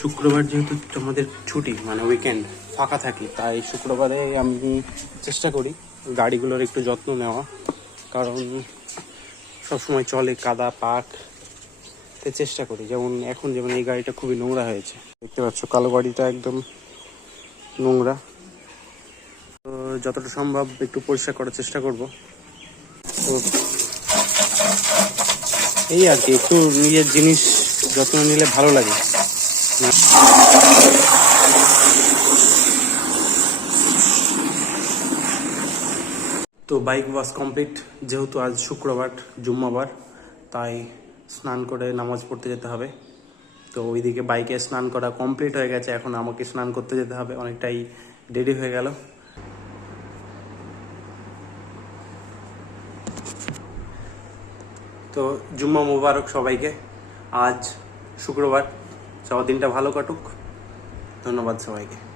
শুক্রবার যেহেতু আমাদের ছুটি মানে উইকেন্ড ফাঁকা থাকি, তাই শুক্রবারে আমি চেষ্টা করি গাড়িগুলোর একটু যত্ন নেওয়া। কারণ সবসময় চলে কাদা, পাক চেষ্টা করি। যেমন এখন যেমন এই গাড়িটা খুবই নোংরা হয়েছে। দেখতে পাচ্ছ, কালো গাড়িটা একদম নোংরা। তো যতটা সম্ভব একটু পরিষ্কার করার চেষ্টা করব। তো এই আর কি, একটু নিজের জিনিস যত্ন নিলে ভালো লাগে। তো বাইক ওয়াশ কমপ্লিট যেহেতু আজ শুক্রবার, জুম্মাবার, তাই স্নান করে নামাজ পড়তে যেতে হবে। তো ওইদিকে বাইকে স্নান করা কমপ্লিট হয়ে গেছে, এখন আমাকে স্নান করতে যেতে হবে, অনেকটাই দেরি হয়ে গেল। তো জুম্মা মুবারক সবাইকে, আজ শুক্রবার। সবার দিনটা ভালো কাটুক। ধন্যবাদ সবাইকে।